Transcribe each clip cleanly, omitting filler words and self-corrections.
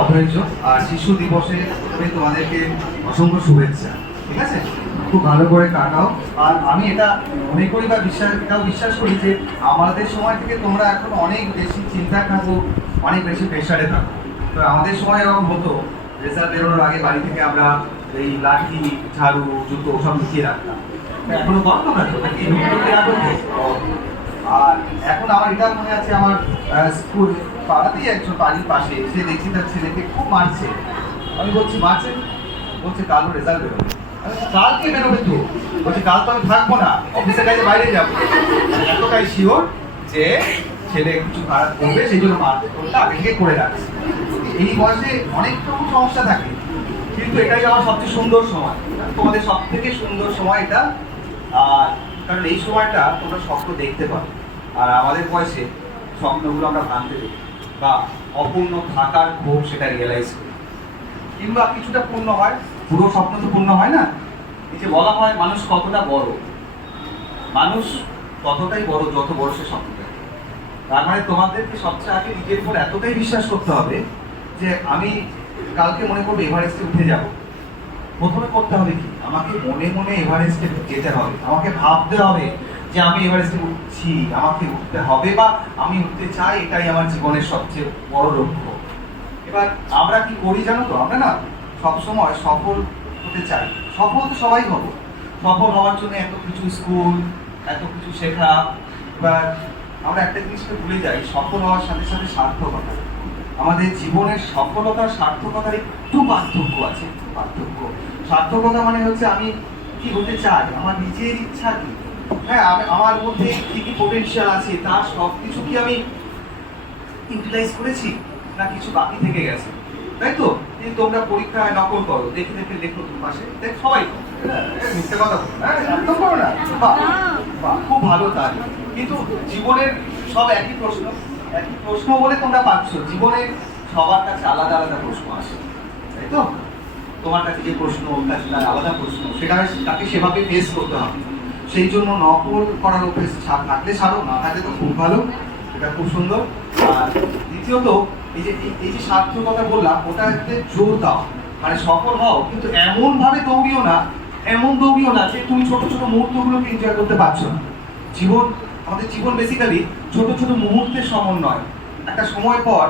অধৈর্য। আর শিশু দিবসে তোমাদেরকে অসংখ্য শুভেচ্ছা, ঠিক আছে? খুব ভালো করে কাটাও। আর আমি এটা মনে করি বা বিশ্বাস করি যে আমাদের সময় থেকে তোমরা এখন অনেক বেশি চিন্তা থাকো, অনেক বেশি প্রেশারে থাকো। তো আমাদের সময় এরকম হতো, রেজাল্ট বেরোনোর আগে বাড়ি থেকে আমরা এই লাঠি, ঝাড়ু, জুতো সব লুকিয়ে রাখতাম। এখনো বন্ধ না তো নাকি? আর এখন আমার এটা মনে আছে, আমার স্কুল পাড়াতেই একজন বাড়ির পাশে, সে দেখছি তার ছেলেকে খুব মারছে। আমি বলছি মারছে, বলছে কালও রেজাল্ট বেরোবে। কালকে বেরোবে তো? বলছে কাল তো আমি থাকবো না, অফিসের কাছে বাইরে যাবো। এতটাই শিওর যে ছেলে কিছু খারাপ করবে, সেই জন্য মারটা আগে থেকে করে রাখছে। এই বয়সে অনেক রকম সমস্যা থাকে, কিন্তু এটাই আমার সবচেয়ে সুন্দর সময়, তোমাদের সব থেকে সুন্দর সময় এটা। আর কারণ এই সময়টা তোমরা স্বপ্ন দেখতে পারো, আর আমাদের বয়সে স্বপ্নগুলো আমরা ভাঙতে দেখি বা অপূর্ণ থাকার ক্ষোভ সেটা রিয়েলাইজ করি, কিংবা কিছুটা পূর্ণ হয়। পুরো স্বপ্ন তো পূর্ণ হয় না। এই যে বলা হয় মানুষ কতটা বড়, মানুষ ততটাই বড় যত বড় সে স্বপ্ন দেখে। তার মানে তোমাদেরকে সবচেয়ে আগে নিজের উপর এতটাই বিশ্বাস করতে হবে যে আমি কালকে মনে করবো এভারেস্টে উঠে যাব। প্রথমে করতে হবে কি, আমাকে মনে মনে এভারেস্টে যেতে হবে, আমাকে ভাবতে হবে যে আমি এভারেস্টে উঠছি, আমাকে উঠতে হবে বা আমি উঠতে চাই, এটাই আমার জীবনের সবচেয়ে বড় লক্ষ্য। এবার আমরা কি করি জানো তো, আমরা না সবসময় সফল হতে চাই। সফল তো সবাই হবো, সফল হওয়ার জন্য এত কিছু স্কুল, এত কিছু শেখা। এবার আমরা একটা জিনিসকে ভুলে যাই, সফল হওয়ার সাথে সাথে সার্থকতা। আমাদের জীবনের সফলতার সার্থকতার একটু পার্থক্য আছে, একটু পার্থক্য। সার্থকতা মানে হচ্ছে আমি কি হতে চাই, আমার নিজের ইচ্ছা কি, হ্যাঁ আমার মধ্যে কি কি পোটেনশিয়াল আছে, তার সব কিছু কি আমি ইউটিলাইজ করেছি, না কিছু বাকি থেকে গেছে, তাই তো? কিন্তু তোমরা পরীক্ষায় নকল করো, দেখে দেখে লেখো, তোর পাশে দেখ সবাই মিথ্যে কথা বলো, একদম করো না, খুব ভালো তাই। কিন্তু জীবনের সব একই প্রশ্ন, একই প্রশ্ন বলে তোমরা পাচ্ছ, জীবনে সবার কাছে আলাদা আলাদা প্রশ্ন আসে, তাই তো? তোমার কাছে যে প্রশ্ন, ওর কাছে তার আলাদা প্রশ্ন, সেটা তাকে সেভাবে ফেস করতে হবে। সেই জন্য নকল করার অভ্যেস থাকলে ছাড়ো, না থাকলে তো খুব ভালো, এটা খুব সুন্দর। আর দ্বিতীয়ত এই যে সার্থকতা বললাম, ওটাতে জোর দাও, মানে সফল হও কিন্তু এমন ভাবে দৌড়িও না, এমন দৌড়িও না যে তুমি ছোট ছোট মুহূর্তগুলোকে এনজয় করতে পারছো না। আমাদের জীবন বেসিক্যালি ছোট ছোট মুহূর্তের সমন্বয়। একটা সময় পর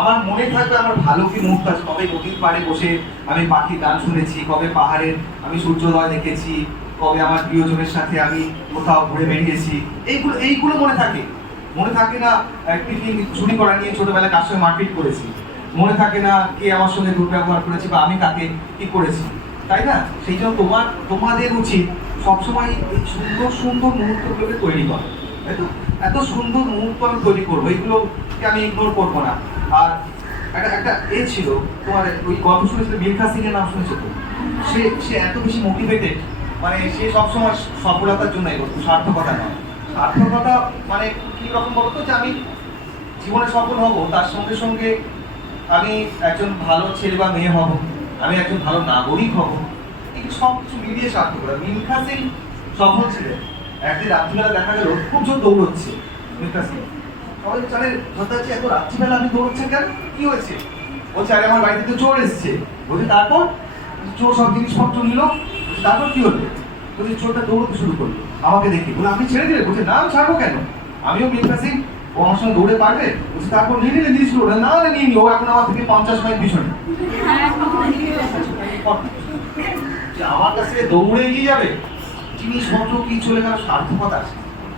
আমার মনে থাকবে আমার ভালো কি মুহূর্ত আছে, কবে নদীর পাড়ে বসে আমি পাখির গান শুনেছি, কবে পাহাড়ের আমি সূর্যোদয় দেখেছি, কবে আমার প্রিয়জনের সাথে আমি কোথাও ঘুরে বেরিয়েছি। এইগুলো মনে থাকে না টিফিন চুরি করা নিয়ে ছোটবেলায় কার সঙ্গে মারপিট করেছি, মনে থাকে না কে আমার সঙ্গে দুর্ব্যবহার করেছে বা আমি কাকে কি করেছি, তাই না? সেই জন্য তোমাদের উচিত সবসময় এই সুন্দর সুন্দর মুহূর্তগুলোকে তৈরি করা, তাই তো? এত সুন্দর মুহূর্ত আমি তৈরি করবো, এইগুলোকে আমি ইগনোর করবো না। আর একটা ছিল তোমার, ওই গল্প শুনেছিল, মিলখা সিং এর নাম শুনেছো তো? সে এত বেশি মোটিভেটেড, মানে সে সবসময় সফলতার জন্য এগোতো, সার্থকতা নয়। সার্থকতা মানে কি রকম বলতো, যে আমি জীবনে সফল হব, তার সঙ্গে সঙ্গে আমি একজন ভালো ছেলে বা মেয়ে হব, আমি একজন ভালো নাগরিক হব, এই সব কিছু মিলিয়ে সার্থকতা। মিলখা সিং সফল ছিলেন। একদিন রাত্রিবেলা দেখা গেল খুব জোর দৌড়চ্ছে মিলখা সিং। সবাই জানে হচ্ছে এত রাত্রিবেলা আপনি দৌড়চ্ছেন কেন, কি হয়েছে? বলছে আরে আমার বাড়িতে তো চোর এসছে। বলছে তারপর? চোর সব জিনিসপত্র নিল। তারপর কি হলো? বলছে চোরটা দৌড়তে শুরু করলো আমাকে দেখে। বলে আপনি ছেড়ে দিলে? বলছে না আমি ছাড়বো কেন, আমিও মিলখা সিং, ও আমার সঙ্গে দৌড়ে পারবে। বলছে তারপর নিয়ে নিলে দিয়েছিল? না নিয়ে নি, ও এখন আমার থেকে 50 মাইল পিছনে। আমার কাছে দৌড়ে এগিয়ে যাবে, জিনিসপত্র কি চলে গেল, সার্থকতা আছে,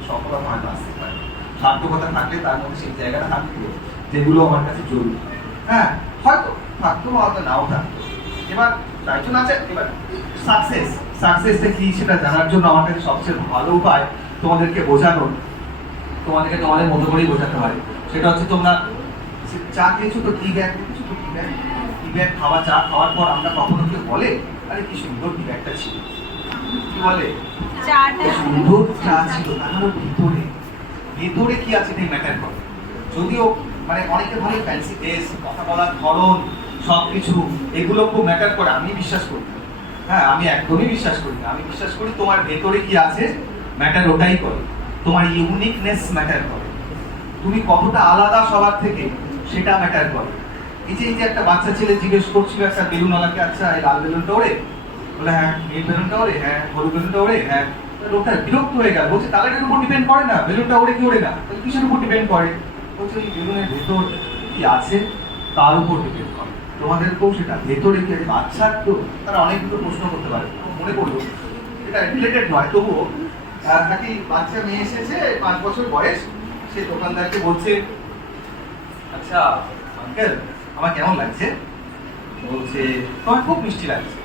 সফলতা হয়তো আসতে পারে। সার্থকতা থাকলে তার মধ্যে সেই জায়গাটা থাকতো যেগুলো আমার কাছে জরুরি। হ্যাঁ হয়তো থাকতো, হয়তো নাও থাকতো। এবার তাই জন্য আছে, এবার সাকসেসটা কি সেটা জানার জন্য আমার কাছে সবচেয়ে ভালো উপায় তোমাদেরকে বোঝানোর, তোমাদেরকে তোমাদের মতো করেই বোঝাতে হয়। সেটা হচ্ছে তোমরা চা খেয়েছো তো, টি ব্যাগ দেখেছো তো, টি ব্যাগ খাওয়া, চা খাওয়ার পর আমরা কখনো কেউ বলে আরে কি সুন্দর টি ব্যাগটা ছিল, কি বলে? সুন্দর চা ছিল, তাহলে ভেতরে কি আছে এটাই ম্যাটার করে। যদিও মানে অনেকে ভালো ফ্যান্সি ড্রেস, কথা বলার ধরন, সবকিছু এগুলো খুব ম্যাটার করে, আমি বিশ্বাস করি। হ্যাঁ আমি একদমই বিশ্বাস করি না, আমি বিশ্বাস করি তোমার ভেতরে কি আছে ম্যাটার ওটাই করে, তোমার ইউনিকনেস ম্যাটার করে, তুমি কতটা আলাদা সবার থেকে সেটা ম্যাটার করে। এই যে একটা বাচ্চা ছেলে জিজ্ঞেস করছিল একটা বেলুনওয়ালাকে, আচ্ছা এই লাল বেলুনটা ওড়ে? বলে হ্যাঁ। এই বেলুনটা ওড়ে? হ্যাঁ। হলুদ বেলুনটা ওড়ে? হ্যাঁ। লোকটা বিরক্ত হয়ে গেল, বলছে কালারের উপর ডিপেন্ড করে না, বেলুনটা ওড়ে কি ওড়ে না, তাহলে কিসের উপর ডিপেন্ড করে? বলছে এই বেলুনের ভেতর কি আছে তার উপর ডিপেন্ড করে। তোমাদেরকেও সেটা ভেতরে কি আছে, বাচ্চার তো তারা অনেকগুলো প্রশ্ন করতে পারে। মনে করলো এটা রিলেটেড নয়, তবুও একটি বাচ্চা মেয়ে এসেছে, 5 বছর বয়স। সে দোকানদারকে বলছে, আচ্ছা আঙ্কেল আমার কেমন লাগছে? বলছে তোমার খুব মিষ্টি লাগছে।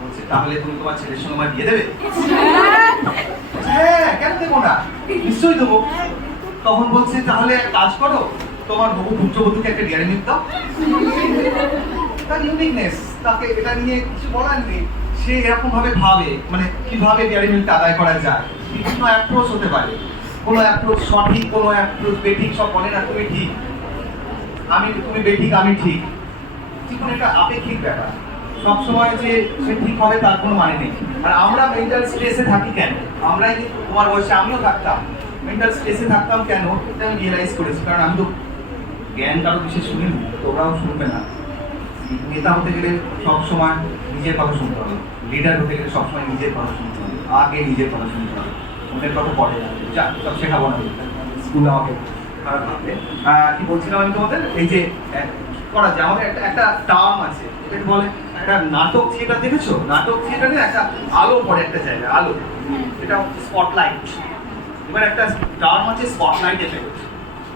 বলছে তাহলে তুমি তোমার ছেলের সঙ্গে আমার বিয়ে দেবে? হ্যাঁ, কেন দেবো না, নিশ্চয়ই দেবো। তখন বলছে তাহলে এক কাজ করো, তোমার বহু পুত্রবধূকে একটা ডেয়ারি মিল্ক দাও। তার ইউনিকনেস, তাকে এটা নিয়ে কিছু বলার নেই। সে এরকম ভাবে ভাবে, মানে কিভাবে ডেয়ারি মিল্কটা আদায় করা যায়। বিভিন্ন অ্যাপ্রোচ হতে পারে, কোনো অ্যাপ্রোচ সঠিক, কোনো অ্যাপ্রোচ বেঠিক। সব বলে না তুমি ঠিক, তুমি বেঠিক, আমি ঠিক। জীবন এটা আপেক্ষিক ব্যাপার, সবসময় যে সে ঠিক হবে তার কোনো মানে নেই। আর আমরা মেন্টাল স্ট্রেসে থাকি কেন? আমরাই, তোমার বয়সে আমিও থাকতাম, মেন্টাল স্ট্রেসে থাকতাম কেন এটা আমি রিয়েলাইজ করেছি। কারণ আমি তো জ্ঞান কারো বিশেষ শুনিনি, তোমরাও শুনবে না। নেতা হতে গেলে সবসময় নিজের কথা শুনতে হবে, লিডার হতে গেলে সবসময় নিজের কথা শুনতে হবে, আগে নিজের কথা শুনতে হবে, অন্যের কথা পরে যা সব শেখাবো না। স্কুল আমাকে খারাপ ভাববে। কি বলছিলাম আমি তোমাদের, এই যে করা যায় আমাদের একটা টার্ম আছে, এটাকে বলে একটা নাটক থিয়েটার। দেখেছো নাটক থিয়েটারে একটা আলো পড়ে একটা জায়গায়, আলো, এটা স্পটলাইট। এবার একটা টার্ম আছে স্পটলাইট এফেক্ট।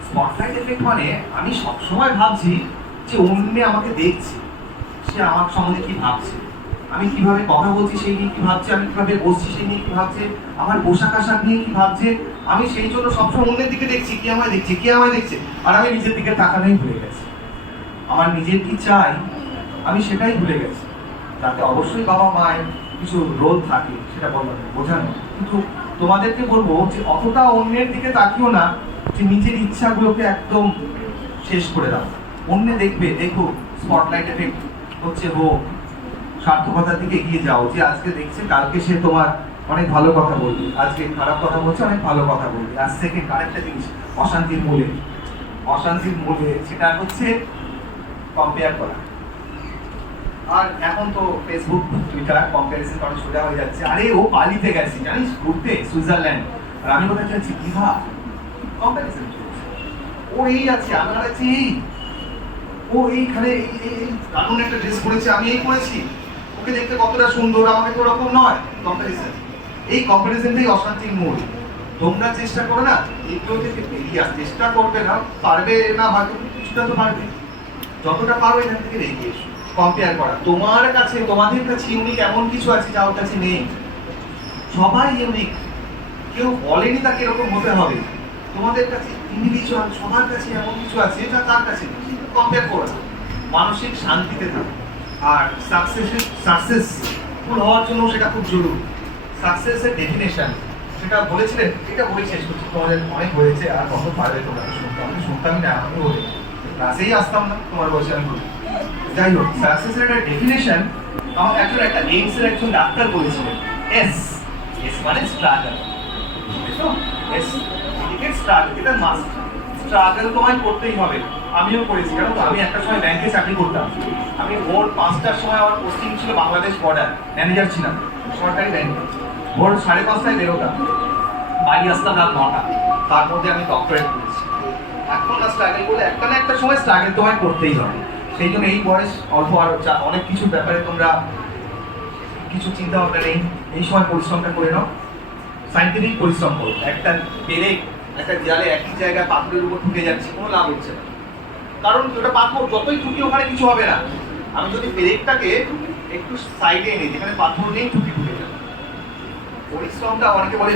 স্পটলাইট এফেক্ট মানে আমি সবসময় ভাবছি যে অন্য আমাকে দেখছে, সে আমার সম্বন্ধে কি ভাবছে, আমি কিভাবে কথা বলছি সেই নিয়ে কি ভাবছে, আমি কিভাবে বসছি সেই নিয়ে কি ভাবছে, আমার পোশাক আশাক নিয়ে কি ভাবছে। আমি সেই জন্য সবসময় অন্যের দিকে দেখছি, কি আমায় দেখছে, কি আমায় দেখছে, আর আমি নিজের দিকে তাকানোই ভুলে গেছি। আমার নিজের কি চাই আমি সেটাই ভুলে গেছি। তাতে অবশ্যই বাবা মায়ের কিছু রোল থাকে, সেটা বোঝানো, কিন্তু তোমাদেরকে বলবো যে অতটা অন্যের দিকে তাকিও না, যে নিজের ইচ্ছাগুলোকে একদম শেষ করে দাও। অন্য দেখবে, দেখো স্পটলাইট এফেক্ট হচ্ছে, হোক সার্থকতার দিকে এগিয়ে যাও। যে আজকে দেখছে কালকে সে তোমার অনেক ভালো কথা বলবে, আজকে খারাপ কথা বলছে অনেক ভালো কথা বলবে। আজ থেকে আরেকটা জিনিস, অশান্তির মূলে, সেটা হচ্ছে কম্পেয়ার করা। আর এখন তো ফেসবুক টুইটার কম্পারিজন করা সোজা হয়ে যাচ্ছে। আরে ও পালিতে গেছে জানিস ঘুরতে সুইজারল্যান্ড, আর আমি কোথায় যাচ্ছি দীঘা। কম্পারিজন চলছে, ও এই আছে আমার আছে এই, ও এইখানে এই দারুণ একটা ড্রেস পরেছে, আমি এই পরেছি, ওকে দেখতে কতটা সুন্দর, আমাকে তো ওরকম নয়। কম্পারিজন, এই কম্পারিজনটাই অশান্তির মূল। তোমরা চেষ্টা করো না এগুলো থেকে বেরিয়ে আসতে, চেষ্টা করবে না, পারবে না হয়তো কিছুটা তো পারবে, যতটা পারো এখান থেকে বেরিয়ে এসো। কম্পেয়ার করা, তোমার কাছে, তোমাদের কাছে ইউনিক এমন কিছু আছে যা ওর কাছে নেই। সবাই ইউনিক, কেউ বলেনি তাকে এরকম হতে হবে। তোমাদের কাছে ইন্ডিভিজুয়াল, সবার কাছে এমন কিছু আছে যা তার কাছে নেই। কম্পেয়ার করো না, মানসিক শান্তিতে থাকো। আর সাকসেসফুল হওয়ার জন্য সেটা খুব জরুরি। সাকসেসের ডেফিনেশন সেটা বলেছিলেন, এটা বলে শেষ করছি, তোমাদের অনেক হয়েছে আর কত পারবে তোমরা শুনতাম, আমি শুনতামই না, আমি বলি ক্লাসেই আসতাম না তোমার বয়সে আমি বলি। যাই হোক, সাকসেসের একটা ডেফিনেশন আমার একটা এইমসের একজন ডাক্তার বলেছিলেন, এস মানে স্ট্রাগল। এস স্ট্রাগল, এটা মাস্ট, স্ট্রাগল তোমায় করতেই হবে। আমিও করেছি, কারণ আমি একটা সময় ব্যাংকে চাকরি করতাম। আমি ভোর 5টার সময় আমার পোস্টিং ছিল বাংলাদেশ বর্ডার, ম্যানেজার ছিলাম সরকারি ব্যাংকে। ভোর 5:30টায় বেরোতাম, বাড়ি আসতাম রাত 9টা, তার মধ্যে আমি ডক্টরেট করেছি। এখন না স্ট্রাগল বলে একটা না একটা সময় স্ট্রাগল তোমায় করতেই হবে। সেই জন্য এই বয়স অল্প, আর অনেক কিছুর ব্যাপারে তোমরা কিছু চিন্তা ভাবনা নেই, এই সময় পরিশ্রমটা করে নাও, সাইন্টিফিক পরিশ্রম করো। একটা পেরেক একটা দেয়ালে একই জায়গায় পাথরের উপর ঠুকে যাচ্ছে, কোনো লাভ হচ্ছে না, কারণ ওটা পাথর যতই ঠুকি ওখানে কিছু হবে না। আমি যদি পেরেকটাকে একটু সাইডে এনে যেখানে পাথর নেই ঠুকে ঠুকে যাবে। পরিশ্রমটা অনেকে বলে